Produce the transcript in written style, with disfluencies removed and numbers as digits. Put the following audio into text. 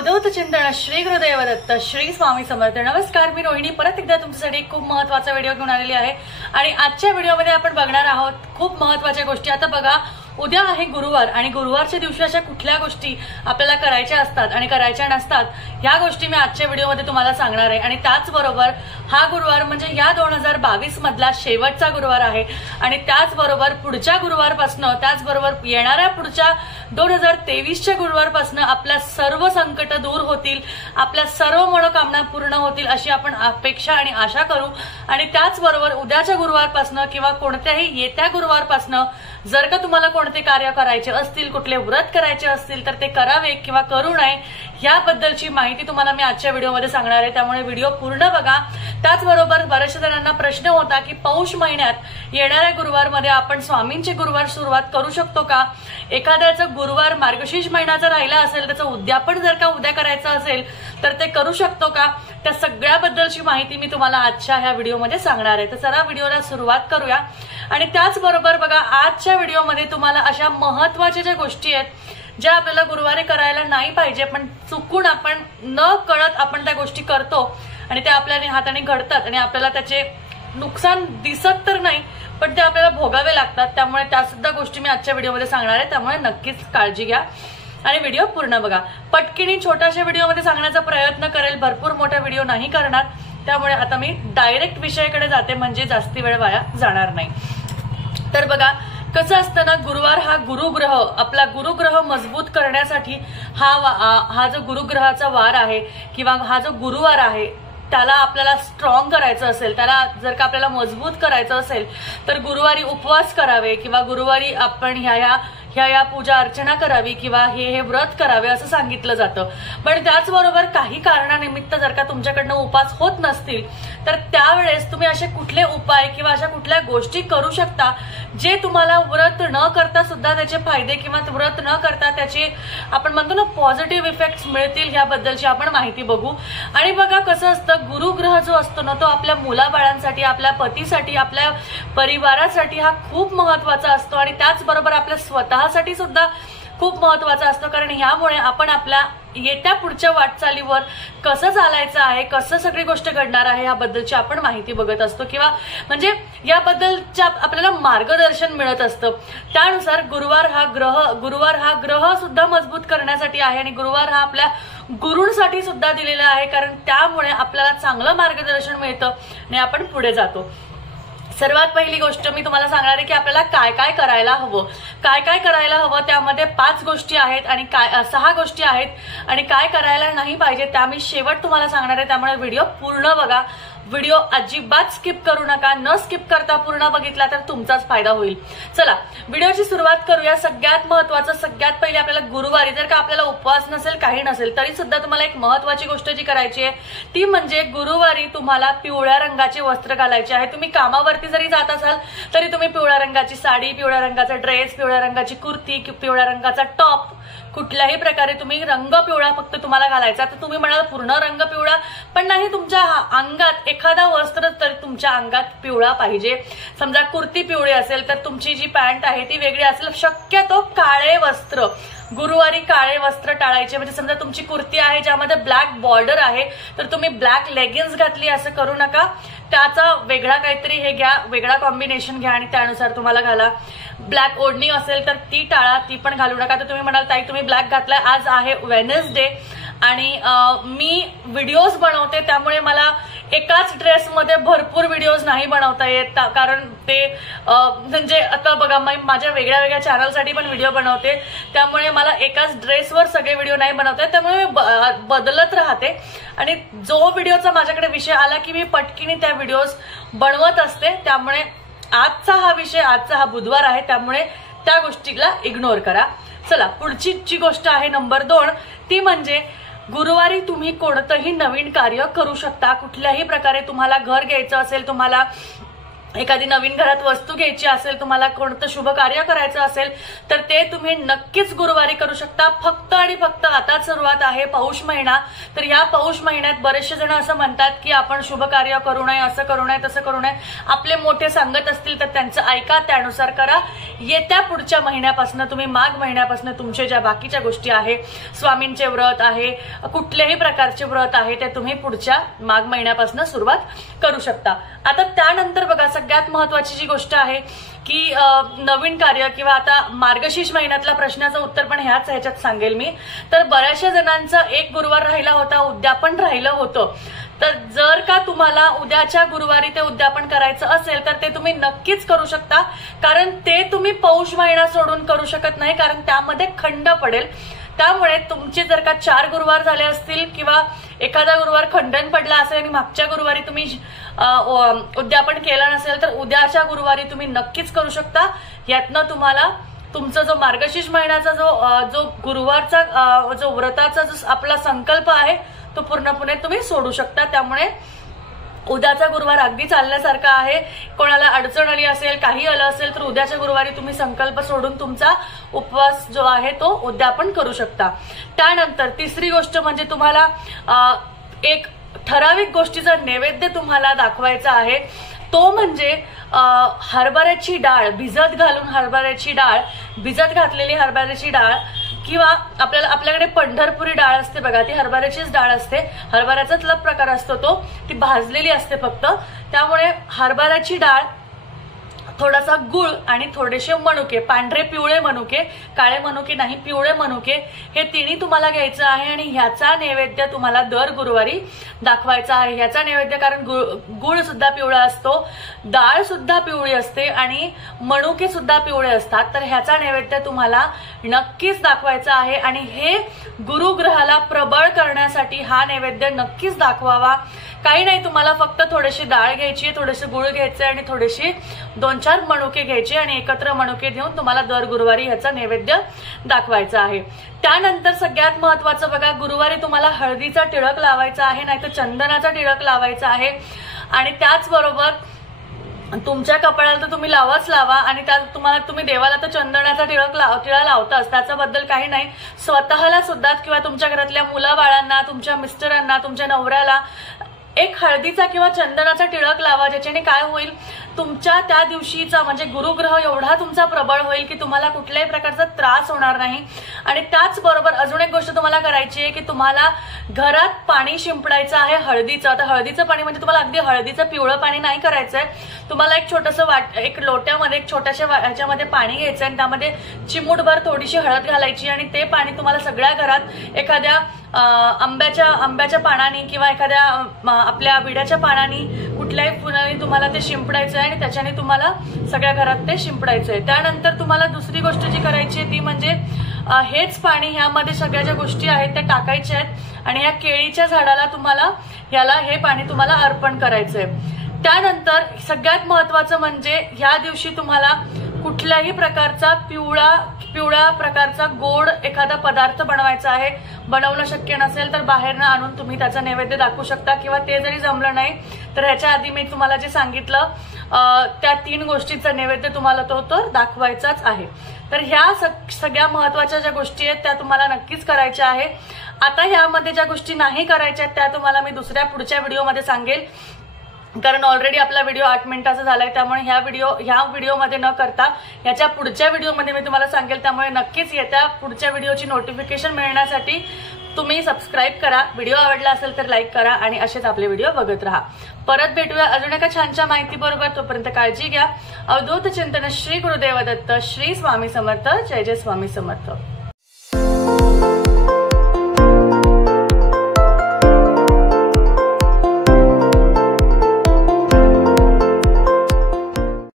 अवधूत चिंतन श्री गुरुदेव दत्त श्री स्वामी समर्थ। नमस्कार, मी रोहिणी परत एकदा तुमच्यासाठी खूप महत्त्वाचा व्हिडिओ घेऊन आलेली आहे आणि आजच्या व्हिडिओमध्ये आपण बघणार आहोत खूप महत्त्वाच्या गोष्टी। आता बघा, उद्या आहे गुरुवार आणि गुरुवारच्या दिवशी अशा कुठल्या गोष्टी आपल्याला करायच्या असतात आणि करायच्या नसतात ह्या गोष्टी मी आजच्या व्हिडिओमध्ये तुम्हाला सांगणार आहे। आणि त्याचबरोबर हा गुरुवार म्हणजे या 2022 मधला शेवटचा गुरुवार आहे आणि त्याचबरोबर पुढच्या गुरुवारपासून त्याचबरोबर येणाऱ्या पुढच्या 2023च्या गुरुवारपासून आपल्या सर्व संकट दूर होतील, आपल्या सर्व मनोकामना पूर्ण होतील अशी आपण अपेक्षा आणि आशा करू। आणि त्याचबरोबर उद्याच्या गुरुवारपासून किंवा कोणत्याही येत्या गुरुवारपासून जर का तुम्हाला कोणते कार्य करायचे असतील, कुठले व्रत करायचे असतील तर ते करावे किंवा करू नये याबद्दलची माहिती तुम्हाला मी आजच्या व्हिडिओमध्ये सांगणार आहे, त्यामुळे व्हिडिओ पूर्ण बघा। त्याचबरोबर बऱ्याचशा जणांना प्रश्न होता की पौष महिन्यात येणाऱ्या गुरुवारमध्ये आपण स्वामींचे गुरुवार सुरुवात करू शकतो का? एखाद्याचं गुरुवार मार्गशीर्ष महिन्याचा राहिला असेल, त्याचं उद्यापन जर का उद्या करायचं असेल तर ते करू शकतो का? त्या सगळ्याबद्दलची माहिती मी तुम्हाला आजच्या ह्या व्हिडिओमध्ये सांगणार आहे। तर चला व्हिडिओला सुरुवात करूया। आणि त्याचबरोबर बघा, आजच्या व्हिडिओमध्ये तुम्हाला अशा महत्त्वाच्या ज्या गोष्टी आहेत ज्या आपल्याला गुरुवारी करायला नाही पाहिजे पण चुकून आपण न कळत आपण त्या गोष्टी करतो आणि त्या आपल्या हाताने घडतात आणि आपल्याला त्याचे नुकसान दिसत तर नाही पण ते आपल्याला भोगावे लागतात, त्यामुळे त्या सुद्धा गोष्टी मी आजच्या व्हिडिओमध्ये सांगणार आहे, त्यामुळे नक्कीच काळजी घ्या आणि व्हिडिओ पूर्ण बघा। पटकिनी छोट्याशा व्हिडिओमध्ये सांगण्याचा प्रयत्न करेल, भरपूर मोठा व्हिडिओ नाही करणार, त्यामुळे आता मी डायरेक्ट विषयाकडे जाते म्हणजे जास्ती वेळ वाया जाणार नाही। तर बघा, कसं असतं ना, गुरुवार हा गुरुग्रह, आपला गुरुग्रह मजबूत करण्यासाठी हा जो गुरुग्रहाचा वार आहे किंवा हा जो गुरुवार आहे त्याला आपल्याला स्ट्रॉंग करायचं असेल, त्याला जर का आपल्याला मजबूत करायचं असेल तर गुरुवारी उपवास करावे किंवा गुरुवारी आपण ह्या पूजा अर्चना करावी किंवा हे व्रत करावे असं सांगितलं जातं। पण त्याचबरोबर काही कारणानिमित्त जर का तुमच्याकडनं उपास होत नसतील तर त्यावेळेस तुम्ही असे कुठले उपाय किंवा अशा कुठल्या गोष्टी करू शकता जे तुम्हाला व्रत न करता सुद्धा त्याचे फायदे किंवा व्रत न करता त्याचे आपण म्हणतो ना पॉझिटिव्ह इफेक्ट्स मिळतील याबद्दलची आपण माहिती बघू। आणि बघा, कसं असतं, गुरुग्रह जो असतो ना तो आपल्या मुलाबाळांसाठी, आपल्या पतीसाठी, आपल्या परिवारासाठी हा खूप महत्वाचा असतो आणि त्याचबरोबर आपल्या स्वतःसाठी सुद्धा खूप महत्वाचा असतो, कारण ह्यामुळे आपण आपल्या येत्या पुढच्या वाटचालीवर कसं चालायचं आहे, कसं सगळी गोष्ट घडणार आहे याबद्दलची आपण माहिती बघत असतो किंवा म्हणजे याबद्दलच्या आपल्याला मार्गदर्शन मिळत असतं। त्यानुसार गुरुवार हा ग्रह सुद्धा मजबूत करण्यासाठी आहे आणि गुरुवार हा आपल्या गुरूंसाठी सुद्धा दिलेला आहे, कारण त्यामुळे आपल्याला चांगलं मार्गदर्शन मिळतं आणि आपण पुढे जातो। सर्वात पहिली गोष्ट मी तुम्हाला सांगणार आहे की आपल्याला काय काय करायला हवं, त्यामध्ये 5 गोष्टी आहेत आणि 6 गोष्टी आहेत आणि काय करायला नाही पाहिजे त्या मी शेवट तुम्हाला सांगणार आहे, त्यामुळे व्हिडिओ पूर्ण बघा। व्हिडिओ अजिबात स्किप करू नका, न स्किप करता पूर्ण बघितला तर तुमचाच फायदा होईल। चला व्हिडिओची सुरुवात करूया। सगळ्यात महत्वाचं, सगळ्यात पहिले आपल्याला गुरुवारी जर का आपल्याला उपवास नसेल, काही नसेल तरी सुद्धा तुम्हाला एक महत्वाची गोष्ट जी करायची आहे ती म्हणजे गुरुवारी तुम्हाला पिवळ्या रंगाचे वस्त्र घालायचे आहे। तुम्ही कामावरती जरी जात असाल तरी तुम्ही पिवळ्या रंगाची साडी, पिवळ्या रंगाचा ड्रेस, पिवळ्या रंगाची कुर्ती, पिवळ्या रंगाचा टॉप, कुठल्याही प्रकारे तुम्ही रंग पिवळा फक्त तुम्हाला घालायचा। तर तुम्ही म्हणाल पूर्ण रंग पिवळा, पण नाही, तुमच्या अंगात एखादा वस्त्र तर तुमच्या अंगात पिवळा पाहिजे। समजा कुर्ती पिवळी असेल तर तुमची जी पॅन्ट आहे ती वेगळी असेल। शक्यतो काळे वस्त्र, गुरुवारी काळे वस्त्र टाळायचे, म्हणजे समजा तुमची कुर्ती आहे ज्यामध्ये ब्लॅक बॉर्डर आहे तर तुम्ही ब्लॅक लेगिन्स घातली असं करू नका, त्याचा वेगळा काहीतरी हे घ्या, वेगळा कॉम्बिनेशन घ्या आणि त्यानुसार तुम्हाला घाला। ब्लॅक ओढणी असेल तर ती टाळा, ती पण घालू नका। तर तुम्ही म्हणाल ताई तुम्ही ब्लॅक घातलाय, आज आहे वेडनेसडे आणि मी व्हिडिओज बनवते त्यामुळे मला एकाच ड्रेसमध्ये भरपूर व्हिडिओज नाही बनवता येत, कारण ते म्हणजे आता बघा मी माझ्या वेगळ्या वेगळ्या चॅनलसाठी पण व्हिडिओ बनवते, त्यामुळे मला एकाच ड्रेसवर सगळे व्हिडिओ नाही बनवता येत, त्यामुळे मी बदलत राहते आणि जो व्हिडिओचा माझ्याकडे विषय आला की मी पटकीने त्या व्हिडिओज बनवत असते। त्यामुळे आजचा हा बुधवार आहे त्यामुळे त्या गोष्टीला इग्नोर करा। चला पुढची जी गोष्ट आहे नंबर 2 ती म्हणजे गुरुवारी तुम्ही कोणतंही नवीन कार्य करू शकता। कुठल्याही प्रकारे तुम्हाला घर घ्यायचं असेल, तुम्हाला एखादी नवीन घरात वस्तू घ्यायची असेल, तुम्हाला कोणतं शुभ कार्य करायचं असेल तर ते तुम्ही नक्कीच गुरुवारी करू शकता. फक्त आणि फक्त आता सुरुवात आहे पौष महिना, तर या पौष महिन्यात बरेचसे जण असं म्हणतात की आपण शुभ कार्य करू नये, असं करू नये, तसं करू नये. आपले मोठे सांगत असतील तर त्यांचं ऐका, त्यानुसार करा. येत्या पुढच्या महिन्यापासून तुम्ही माघ महिन्यापासून तुमचे ज्या बाकीच्या गोष्टी आहे, स्वामींचे व्रत आहे, कुठल्याही प्रकारचे व्रत आहे, ते तुम्ही पुढच्या माघ महिन्यापासून सुरुवात करू शकता. आता त्यानंतर बघा, सगळ्यात महत्वाची जी गोष्ट आहे की नवीन कार्य किंवा आता मार्गशीर्ष महिन्यातल्या प्रश्नाचं उत्तर पण ह्याच्यात सांगेल मी. तर बऱ्याचशा जणांचा एक गुरुवार राहिला होता, उद्यापन राहिलं होतं. तर जर का तुम्हाला उद्याच्या गुरुवारी ते उद्यापन करायचं असेल तर ते तुम्ही नक्कीच करू शकता, कारण ते तुम्ही पौष महिना सोडून करू शकत नाही, कारण त्यामध्ये खंड पडेल. त्यामुळे तुमचे जर का 4 गुरुवार झाले असतील किंवा एखादा गुरुवार खंडन पडला असेल आणि मागच्या गुरुवारी तुम्ही उद्यापन केलं नसेल तर उद्याच्या गुरुवारी तुम्ही नक्कीच करू शकता. यातनं तुम्हाला तुमचा जो मार्गशीर्ष महिन्याचा जो गुरुवारचा जो व्रताचा जो आपला संकल्प आहे तो पूर्णपणे तुम्ही सोडू शकता. त्यामुळे उद्याचा गुरुवार अगदी चालण्यासारखा आहे. कोणाला अडचण आली असेल, काही आलं असेल तर उद्याच्या गुरुवारी तुम्ही संकल्प सोडून तुमचा उपवास जो आहे तो उद्यापन करू शकता. त्यानंतर तिसरी गोष्ट म्हणजे तुम्हाला एक ठराविक गोष्टीचा नैवेद्य तुम्हाला दाखवायचा आहे. तो म्हणजे हरभऱ्याची डाळ भिजत घालून, हरभऱ्याची डाळ भिजत घातलेली हरभऱ्याची डाळ किंवा आपल्याकडे पंढरपुरी डाळ असते बघा, ती हरभऱ्याचीच डाळ असते, हरभऱ्याचाच प्रकार असतो तो, ती भाजलेली असते फक्त. त्यामुळे हरभऱ्याची डाळ, थोडासा गुळ आणि थोडेसे मनुके, पांढरे पिवळे मनुके, काळे मनुके नाही, पिवळे मनुके, हे तिन्ही तुम्हाला घ्यायचं आहे. आणि ह्याचा नैवेद्य तुम्हाला दर गुरुवारी दाखवायचा आहे. ह्याचा नैवेद्य, कारण गुळ सुद्धा पिवळा असतो, डाळ सुद्धा पिवळी असते आणि मनुके सुद्धा पिवळे असतात. तर ह्याचा नैवेद्य तुम्हाला नक्कीच दाखवायचा आहे. आणि हे गुरुग्रहाला प्रबळ करण्यासाठी हा नैवेद्य नक्कीच दाखवावा. काही नाही, तुम्हाला फक्त थोडीशी डाळ घ्यायची, थोडेसे गुळ घ्यायचे आणि थोडेसे 2-4 मनुके घ्यायचे आणि एकत्र मनुके देऊन तुम्हाला दर गुरुवारी ह्याचा नैवेद्य दाखवायचा आहे. त्यानंतर सगळ्यात महत्वाचं बघा, गुरुवारी तुम्हाला हळदीचा टिळक लावायचा आहे, नाहीतर चंदनाचा टिळक लावायचा आहे. आणि त्याचबरोबर तुमच्या कपाळाला तर तुम्ही लावाच लावा. आणि त्यात तुम्ही देवाला तर चंदनाचा टिळा लावताच, त्याच्याबद्दल काही नाही. स्वतःला सुद्धा किंवा तुमच्या घरातल्या मुलाबाळांना, तुमच्या मिस्टरांना, तुमच्या नवऱ्याला एक हळदीचा किंवा चंदनाचा टिळक लावा. ज्याच्याने काय होईल, तुमच्या त्या दिवशीचा म्हणजे गुरुग्रह एवढा तुमचा प्रबळ होईल की तुम्हाला कुठल्याही प्रकारचा त्रास होणार नाही. आणि त्याचबरोबर अजून एक गोष्ट तुम्हाला करायची आहे की तुम्हाला घरात पाणी शिंपडायचं आहे हळदीचं. आता हळदीचं पाणी म्हणजे तुम्हाला अगदी हळदीचं पिवळं पाणी नाही करायचंय. तुम्हाला एक छोटंसं एक लोट्यामध्ये, एक छोट्याशा ह्याच्यामध्ये पाणी घ्यायचं आणि त्यामध्ये चिमूटभर थोडीशी हळद घालायची आणि ते पाणी तुम्हाला सगळ्या घरात एखाद्या आंब्याच्या पानाने किंवा एखाद्या आपल्या विड्याच्या पानाने, कुठल्याही फुलाने तुम्हाला ते शिंपडायचं आहे आणि त्याच्याने तुम्हाला सगळ्या घरात ते शिंपडायचंय. त्यानंतर तुम्हाला दुसरी गोष्ट जी करायची आहे ती म्हणजे हेच पाणी, ह्यामध्ये सगळ्या ज्या गोष्टी आहेत त्या टाकायच्या आहेत आणि या केळीच्या झाडाला तुम्हाला हे पाणी तुम्हाला अर्पण करायचंय. त्यानंतर सगळ्यात महत्वाचं म्हणजे ह्या दिवशी तुम्हाला कुठल्याही प्रकारचा पिवळ्या प्रकारचा गोड एखादा पदार्थ बनवायचा आहे. बनवणं शक्य नसेल तर बाहेरनं आणून तुम्ही त्याचा नैवेद्य दाखवू शकता. किंवा ते जरी जमलं नाही तर ह्याच्या आधी मी तुम्हाला जे सांगितलं त्या 3 गोष्टींचा नैवेद्य तुम्हाला तो तर दाखवायचाच आहे. तर ह्या सगळ्या महत्वाच्या ज्या गोष्टी आहेत त्या तुम्हाला नक्कीच करायच्या आहे. आता ह्यामध्ये ज्या गोष्टी नाही करायच्या त्या तुम्हाला मी पुढच्या व्हिडिओमध्ये सांगेल, कारण ऑलरेडी आपला व्हिडिओ 8 मिनिटाचा झालाय. त्यामुळे ह्या व्हिडिओमध्ये न करता याच्या पुढच्या व्हिडिओमध्ये मी तुम्हाला सांगेल. त्यामुळे नक्कीच येत्या पुढच्या व्हिडिओची नोटिफिकेशन मिळण्यासाठी तुम्ही सबस्क्राईब करा. व्हिडिओ आवडला असेल तर लाईक करा आणि असेच आपले व्हिडिओ बघत राहा. परत भेटूया अजून एका छानशा माहिती बरोबर. तोपर्यंत काळजी घ्या. अवधूत चिंतन. श्री गुरुदेव दत्त. श्री स्वामी समर्थ. जय जय स्वामी समर्थ.